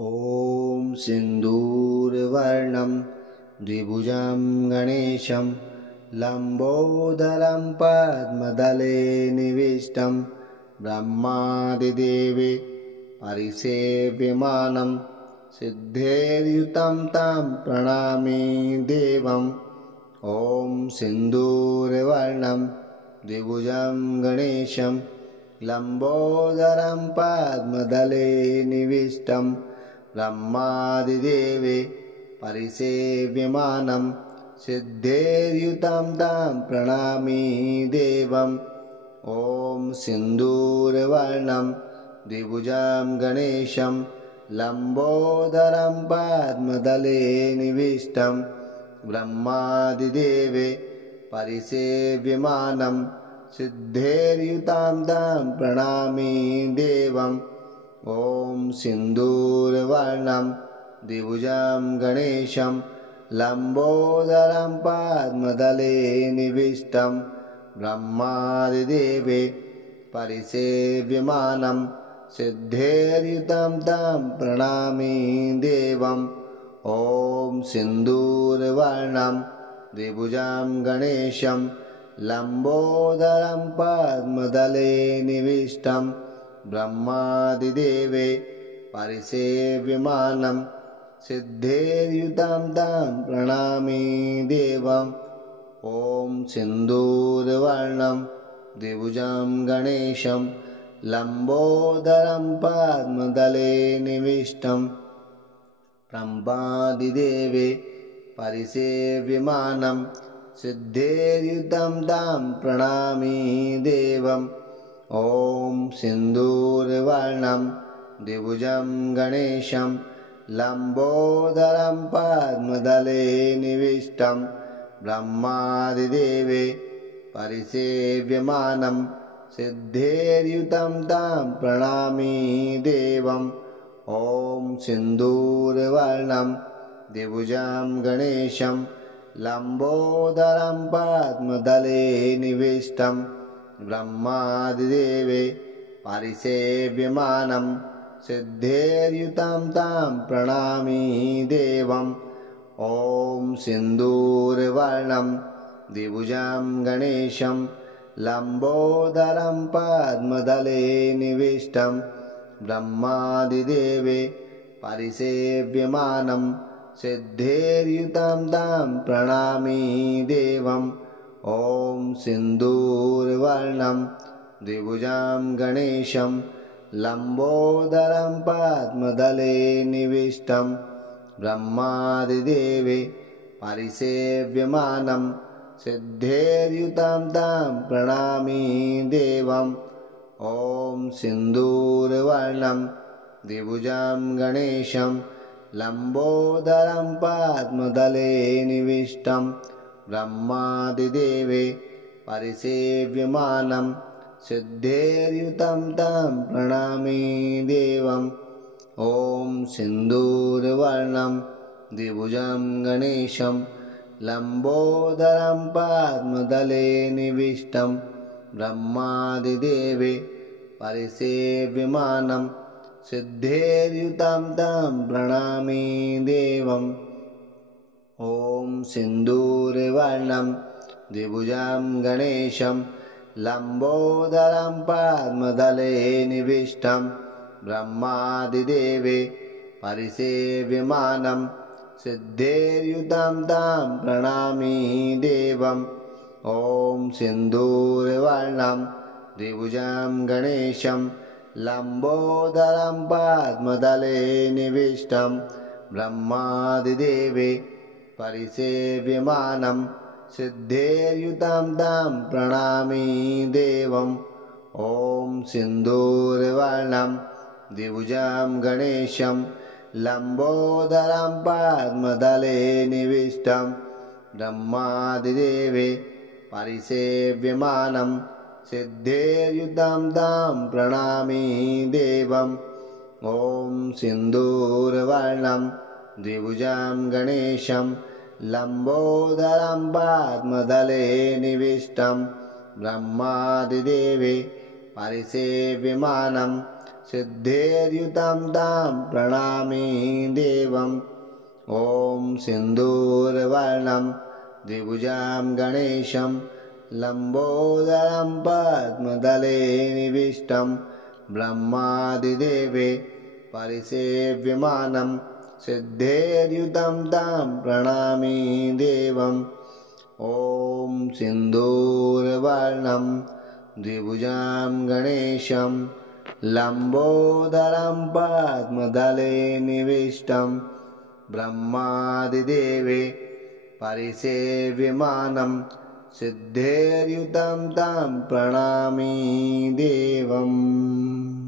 ॐ सिन्दूरवर्णं द्विभुजं गणेशं लम्बोदरं पद्मदले निविष्टं ब्रह्मादिदेवे परिसेव्यमानं सिद्धेर्युतं तं प्रणमामि देवम्। ॐ सिन्दूरवर्णं द्विभुजं गणेशं लम्बोदरं पद्मदले निविष्टं ब्रह्मादिदेवे परिसेव्यमानं सिद्धेर्युतं तं प्रणमामि देवम्। ॐ सिन्दूरवर्णं द्विभुजं गणेशं लम्बोदरं पद्मदले निविष्टं ब्रह्मादिदेवे परिसेव्यमानं सिद्धेर्युतं तं प्रणमामि देवम्। ॐ सिन्दूरवर्णं द्विभुजं गणेशं लम्बोदरं पद्मदले निविष्टं ब्रह्मादिदेवे परिसेव्यमानं सिद्धेर्युतं तं प्रणमामि देवम्। ॐ सिन्दूरवर्णं द्विभुजं गणेशं लम्बोदरं पद्मदले निविष्टं ब्रह्मादिदेवे परिसेव्यमानं सिद्धेर्युतं तं प्रणमामि देवम्। ॐ सिन्दूरवर्णं द्विभुजं गणेशं लम्बोदरं पद्मदले निविष्टं ब्रह्मादिदेवे परिसेव्यमानं सिद्धेर्युतं तं प्रणमामि देवम्। ॐ सिन्दूरवर्णं द्विभुजं गणेशं लम्बोदरं पद्मदले निविष्टं ब्रह्मादिदेवे परिसेव्यमानं सिद्धेर्युतं तं प्रणमामि देवम्। ॐ सिन्दूरवर्णं द्विभुजं गणेशं लम्बोदरं पद्मदले निविष्टं ब्रह्मादिदेवे परिसेव्यमानं सिद्धेर्युतं तं प्रणमामि देवम्। ॐ सिन्दूरवर्णं द्विभुजं गणेशं लम्बोदरं पद्मदले निविष्टं ब्रह्मादिदेवे परिसेव्यमानं सिद्धेर्युतं तं प्रणमामि देवम्। ॐ सिन्दूरवर्णं द्विभुजं गणेशं लम्बोदरं पद्मदले निविष्टं ब्रह्मादिदेवे परिसेव्यमानं सिद्धेर्युतं तं प्रणमामि देवम्। ॐ सिन्दूरवर्णं द्विभुजं गणेशं लम्बोदरं पद्मदले निविष्टं ब्रह्मादिदेवे परिसेव्यमानं सिद्धेर्युतं तं प्रणमामि देवम्। ॐ सिन्दूरवर्णं द्विभुजं गणेशं लम्बोदरं पद्मदले निविष्टं ब्रह्मादिदेवे परिसेव्यमानं सिद्धेर्युतं तं प्रणमामि देवम्। ॐ सिन्दूरवर्णं द्विभुजं गणेशं लम्बोदरं पद्मदले निविष्टं ब्रह्मादिदेवे परिसेव्यमानं सिद्धेर्युतं तं प्रणमामि देवम्। ॐ सिन्दूरवर्णं द्विभुजं गणेशं लम्बोदरं पद्मदले निविष्टं ब्रह्मादिदेवे परिसेव्यमानं सिद्धेर्युतं तं प्रणमामि देवम्। ॐ सिन्दूरवर्णं द्विभुजं गणेशं लम्बोदरं पद्मदले निविष्टं ब्रह्मादिदेवे परिसेव्यमानं सिद्धेर्युतं तं प्रणमामि देवम्। ॐ सिन्दूरवर्णं द्विभुजं गणेशं लम्बोदरं पद्मदले निविष्टं ब्रह्मादिदेवे परिसेव्यमानं सिद्धेर्युतं तं प्रणमामि देवम् ॐ सिन्दूरवर्णं द्विभुजं गणेशं लम्बोदरं पद्मदले निविष्टं ब्रह्मादिदेवे परिसेव्यमानं सिद्धेर्युतं तं प्रणमामि देवम् ॐ सिन्दूरवर्णं द्विभुजं गणेशं लम्बोदरं पद्मदले निविष्टं ब्रह्मादिदेवे परिसेव्यमानं सिद्धेर्युतं तं प्रणमामि देवम्।